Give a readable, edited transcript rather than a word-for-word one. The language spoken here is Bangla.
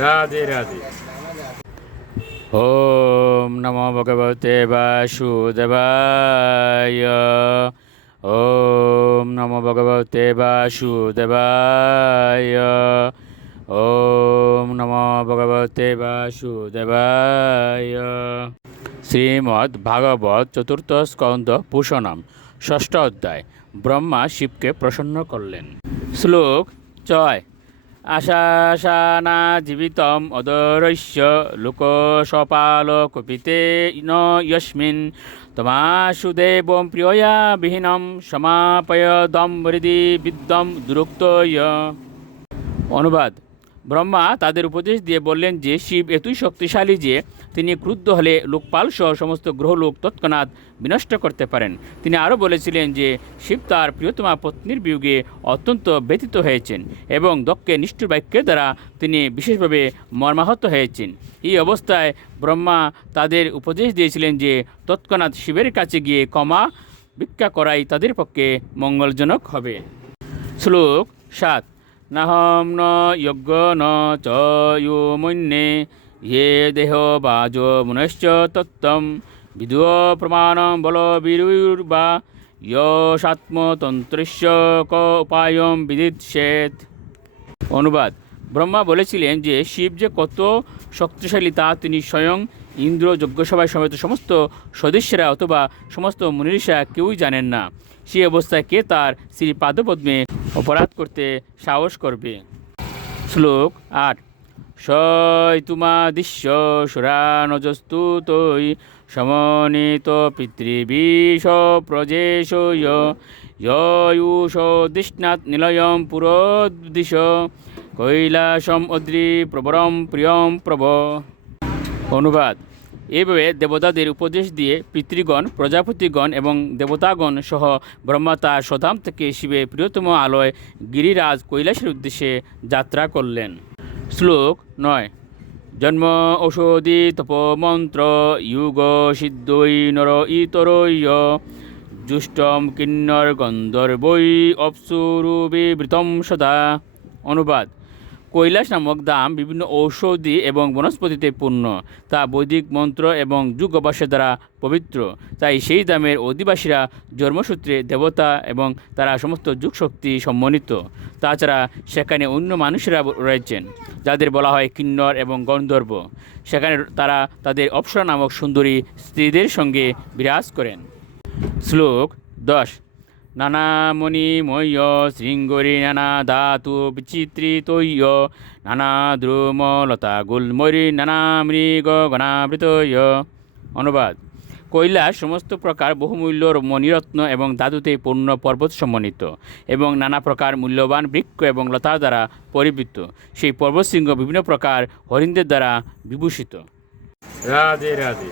রাধে রাধে। ওম নমো ভগবতে বাসুদেবায়। ওম নমো ভগবতে বাসুদেবায়। ওম নমো ভগবতে বাসুদেবায়। শ্রীমদ্ ভাগবত চতুর্থ স্কন্ধ পুষণম ষষ্ঠ অধ্যায়। ব্রহ্মা শিবকে প্রসন্ন করলেন। শ্লোক 6। আশাসানা জীবিতম অদরৈস্য লোকসপাল কপিতে ন যস্মিন তমাসুদেবম প্রিয়য়া বিহীনম সমাপয়দম হৃদি বিদ্যম দুরুক্তয়। অনুবাদ: ব্রহ্মা তাদের উপদেশ দিয়ে বললেন যে শিব এতই শক্তিশালী যে তিনি ক্রুদ্ধ হলে লোকপাল সহ সমস্ত গ্রহলোক তৎক্ষণাৎ বিনষ্ট করতে পারেন। তিনি আরও বলেছিলেন যে শিব তার প্রিয়তমা পত্নীর বিয়োগে অত্যন্ত ব্যথিত হয়েছেন এবং দক্ষের নিষ্ঠুর বাক্যের দ্বারা তিনি বিশেষভাবে মর্মাহত হয়েছেন। এই অবস্থায় ব্রহ্মা তাদের উপদেশ দিয়েছিলেন যে তৎক্ষণাৎ শিবের কাছে গিয়ে ক্ষমা ভিক্ষা করাই তাদের পক্ষে মঙ্গলজনক হবে। শ্লোক 7। নাহম ন যজ্ঞ ন চ ইয়ো মন্যে ইয়ে দেহ বাজ মনশ্চ তত্ত্বম বিদুঃ প্রমাণম বল বীরুর্বা যশাত্মতন্ত্রস্য ক উপায়ম বিদিৎসেৎ। অনুবাদ: ব্রহ্মা বলেছিলেন যে শিব যে কত শক্তিশালী তা তিনি স্বয়ং, ইন্দ্র, যজ্ঞসভায় সমেত সমস্ত সদস্যরা অথবা সমস্ত মুনিঋষা কেউই জানেন না। সেই অবস্থায় কে তার শ্রী পাদপদ্মে অপরাধ করতে সাহস করবে। শ্লোক 8। সৈতুমাদিশ্য সুরানজস্তু তৈ সমনিত পিতৃবিষ প্রজেশ ইয়ুষ দিষ্ণাৎ নিলয়ম পুরোদ্দিশ কৈলাসম অদ্রি প্রবরম প্রিয়ম প্রভ। অনুবাদ: এইভাবে দেবতাদের উপদেশ দিয়ে পিতৃগণ, প্রজাপতিগণ এবং দেবতাগণ সহ ব্রহ্মা তার স্বধাম থেকে শিবের প্রিয়তম আলয় গিরিরাজ কৈলাসের উদ্দেশ্যে যাত্রা করলেন। শ্লোক 9। জন্ম ঔষধি তপমন্ত্র যুগ সিদ্ধৈ নর ইতরৈয় জুষ্টম কিন্নর গন্ধর্বৈ অপ্সুরুবিবৃতম সদা। অনুবাদ: কৈলাস নামক ধাম বিভিন্ন ঔষধি এবং বনস্পতিতে পূর্ণ। তা বৈদিক মন্ত্র এবং যুগ অভ্যাসের দ্বারা পবিত্র। তাই সেই ধামের অধিবাসীরা জন্মসূত্রে দেবতা এবং তারা সমস্ত যুগ শক্তি সম্মানিত। তাছাড়া সেখানে অন্য মানুষেরা রয়েছেন যাদের বলা হয় কিন্নর এবং গন্ধর্ব। সেখানে তারা তাদের অপ্সরা নামক সুন্দরী স্ত্রীদের সঙ্গে বিরাজ করেন। শ্লোক 10। নানা মণিময় শৃঙ্গরি নানা ধাতু বিচিত্রিতৈয় নানা দ্রুম লতা গুলমরি নানা মৃগ গণাবৃতয়। অনুবাদ: কৈলাস সমস্ত প্রকার বহুমূল্য মণিরত্ন এবং ধাতুতে পূর্ণ পর্বত সমন্বিত এবং নানা প্রকার মূল্যবান বৃক্ষ এবং লতার দ্বারা পরিবৃত। সেই পর্বতশৃঙ্গ বিভিন্ন প্রকার হরিণদের দ্বারা বিভূষিত। রাধে রাধে।